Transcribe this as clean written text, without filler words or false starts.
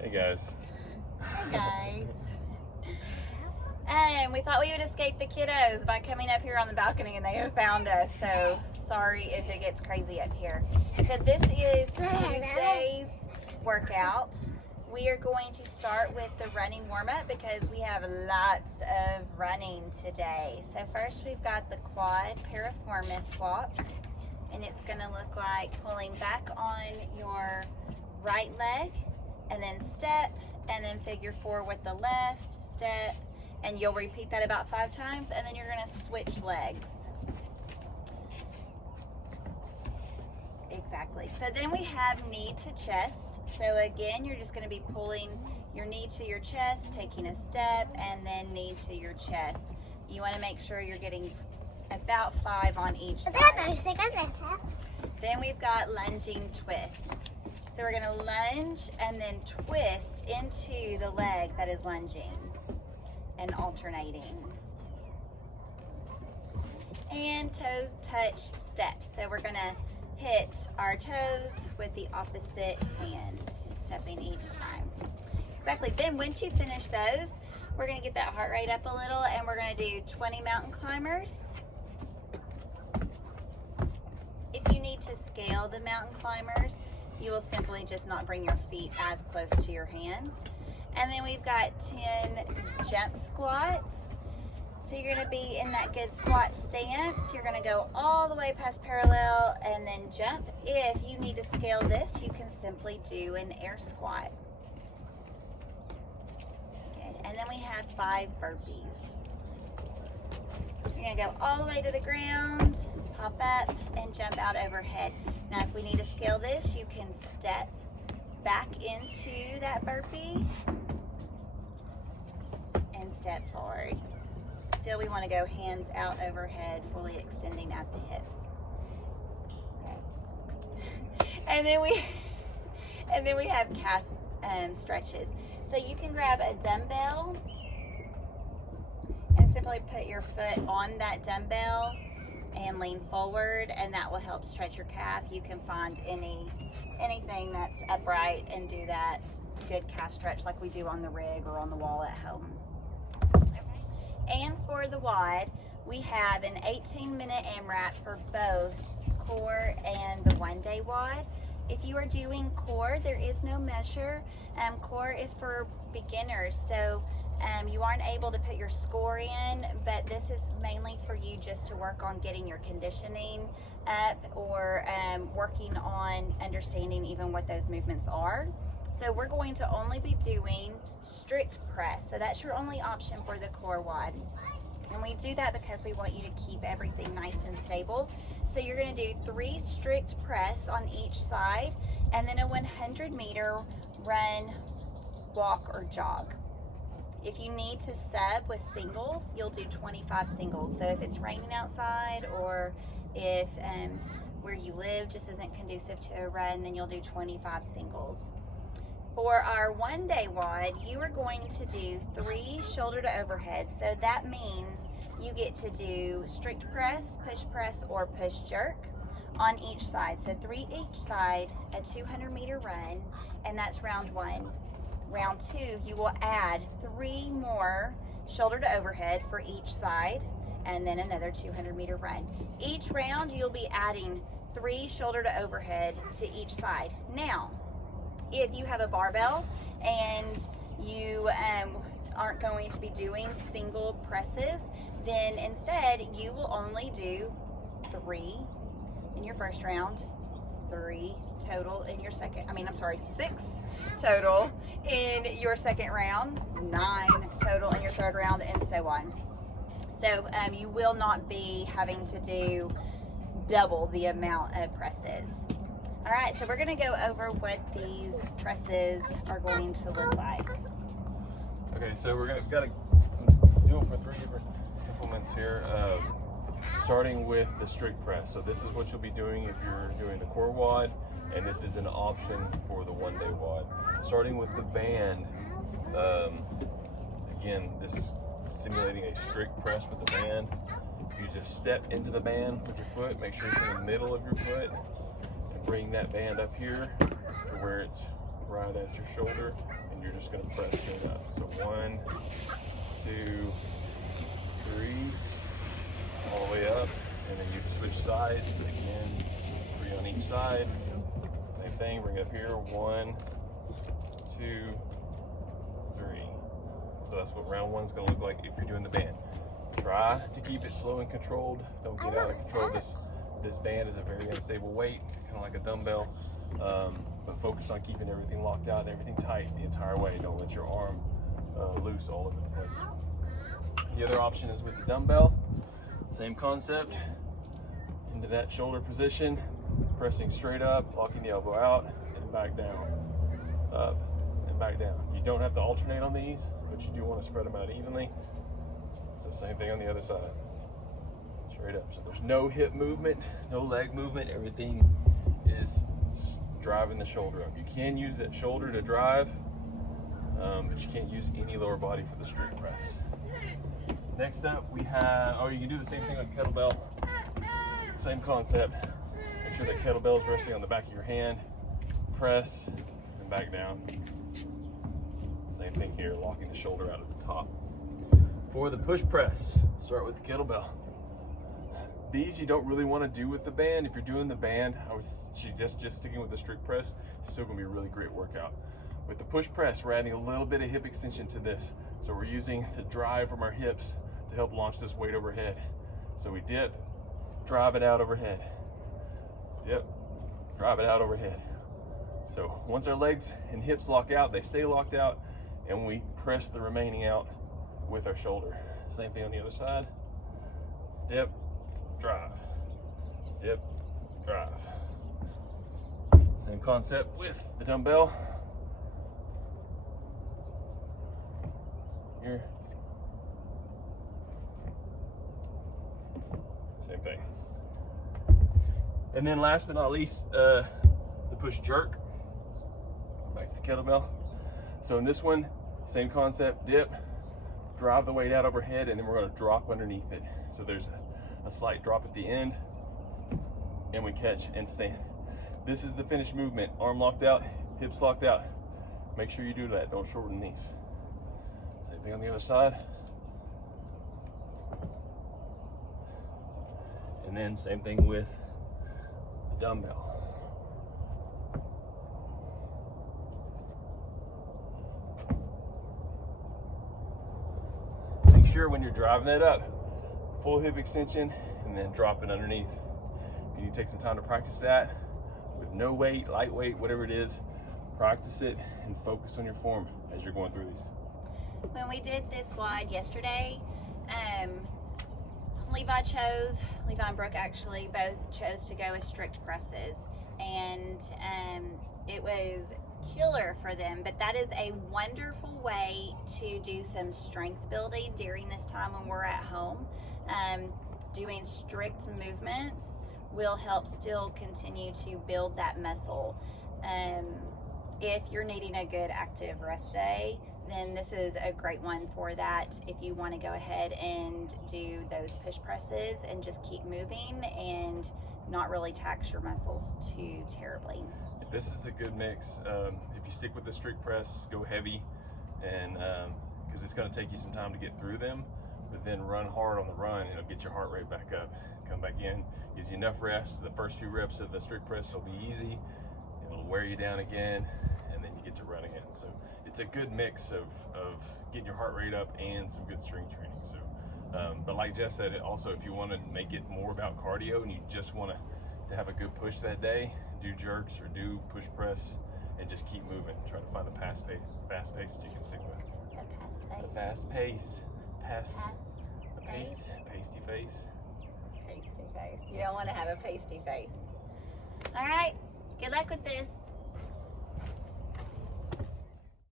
Hey guys. Hey guys. And we thought we would escape the kiddos by coming up here on the balcony, and they have found us. So sorry if it gets crazy up here. So this is Tuesday's workout. We are going to start with the running warm-up because we have lots of running today. So first we've got the quad piriformis walk, and it's going to look like pulling back on your right leg and then step, and then figure four with the left, step, and you'll repeat that about 5 times, and then you're going to switch legs. Exactly. So then we have knee to chest. So again, you're just going to be pulling your knee to your chest, taking a step, and then knee to your chest. You want to make sure you're getting about 5 on each side. Then we've got lunging twist. So we're going to lunge and then twist into the leg that is lunging and alternating. And toe touch steps. So we're going to hit our toes with the opposite hand, stepping each time. Exactly. Then once you finish those, we're going to get that heart rate up a little, and we're going to do 20 mountain climbers. If you need to scale the mountain climbers, you will simply just not bring your feet as close to your hands. And then we've got 10 jump squats. So you're going to be in that good squat stance. You're going to go all the way past parallel and then jump. If you need to scale this, you can simply do an air squat. Okay. And then we have 5 burpees. You're going to go all the way to the ground, pop up, and jump out overhead. Now, if we need to scale this, you can step back into that burpee and step forward. Still, we want to go hands out overhead, fully extending at the hips. Okay. And then we have calf stretches. So you can grab a dumbbell and simply put your foot on that dumbbell and lean forward, and that will help stretch your calf. You can find anything that's upright and do that good calf stretch like we do on the rig or on the wall at home. Okay. And for the WOD, we have an 18-minute AMRAP for both core and the one-day WOD. If you are doing core, there is no measure. Core is for beginners, so you aren't able to put your score in, but this is mainly for you just to work on getting your conditioning up, or working on understanding even what those movements are. So we're going to only be doing strict press. So that's your only option for the core WOD. And we do that because we want you to keep everything nice and stable. So you're going to do 3 strict press on each side, and then a 100-meter run, walk, or jog. If you need to sub with singles, you'll do 25 singles. So if it's raining outside, or if where you live just isn't conducive to a run, then you'll do 25 singles. For our one-day WOD, you are going to do 3 shoulder to overhead. So that means you get to do strict press, or push jerk on each side. So 3 each side, a 200-meter run, and that's round 1. Round 2, you will add 3 more shoulder to overhead for each side, and then another 200-meter run. Each round, you'll be adding 3 shoulder to overhead to each side. Now, if you have a barbell and you aren't going to be doing single presses, then instead you will only do 3 in your first round, 3 total in your second, 6 total in your second round, 9 total in your third round, and so on. So you will not be having to do double the amount of presses. All right, so we're going to go over what these presses are going to look like. Okay, so we're got to do it for 3 different implements here. Starting with the strict press. So this is what you'll be doing if you're doing the core WOD, and this is an option for the one-day WOD. Starting with the band, again, this is simulating a strict press with the band. You just step into the band with your foot, make sure it's in the middle of your foot, and bring that band up here to where it's right at your shoulder, and you're just gonna press straight up. So 1, 2, 3, all the way up, and then you switch sides again, 3 on each side. Same thing, bring it up here, 1, 2, 3. So that's what round one's gonna look like if you're doing the band. Try to keep it slow and controlled. Don't get out of control. This band is a very unstable weight, kind of like a dumbbell. But focus on keeping everything locked out and everything tight the entire way. Don't let your arm loose all over the place. The other option is with the dumbbell. Same concept. Into that shoulder position, pressing straight up, locking the elbow out, and back down. Up and back down. You don't have to alternate on these, but you do want to spread them out evenly. So same thing on the other side. Straight up. So there's no hip movement, no leg movement. Everything is driving the shoulder up. You can use that shoulder to drive, but you can't use any lower body for the strict press. Next up we have, you can do the same thing on kettlebell. Same concept. Make sure that kettlebell is resting on the back of your hand. Press and back down. Same thing here, locking the shoulder out at the top. For the push press, start with the kettlebell. These you don't really want to do with the band. If you're doing the band, I would suggest just sticking with the strict press. It's still gonna be a really great workout. With the push press, we're adding a little bit of hip extension to this. So we're using the drive from our hips to help launch this weight overhead. So we dip, drive it out overhead. Dip, drive it out overhead. So once our legs and hips lock out, they stay locked out, and we press the remaining out with our shoulder. Same thing on the other side. Dip, drive, dip, drive. Same concept with the dumbbell. Here. Same thing. And then last but not least, the push jerk. Back to the kettlebell. So in this one, same concept, dip, drive the weight out overhead, and then we're gonna drop underneath it. So there's a slight drop at the end, and we catch and stand. This is the finished movement. Arm locked out, hips locked out. Make sure you do that, don't shorten these. Same thing on the other side. And then same thing with the dumbbell. Make sure when you're driving that up, full hip extension, and then drop it underneath. You need to take some time to practice that with no weight, lightweight, whatever it is. Practice it and focus on your form as you're going through these. When we did this WOD yesterday, Levi and Brooke actually both chose to go with strict presses, and it was killer for them. But that is a wonderful way to do some strength building during this time when we're at home. Doing strict movements will help still continue to build that muscle. If you're needing a good active rest day, then this is a great one for that. If you want to go ahead and do those push presses and just keep moving and not really tax your muscles too terribly. This is a good mix. If you stick with the strict press, go heavy, and because it's going to take you some time to get through them, but then run hard on the run. It'll get your heart rate back up. Come back in, gives you enough rest. The first few reps of the strict press will be easy. It'll wear you down again, and then you get to run again. So it's a good mix of getting your heart rate up and some good strength training. So, but like Jess said, also if you want to make it more about cardio and you just want to have a good push that day, do jerks or do push press and just keep moving. Try to find a fast pace that you can stick with. The Fast pace. Pasty face. You don't want to have a pasty face. All right, good luck with this.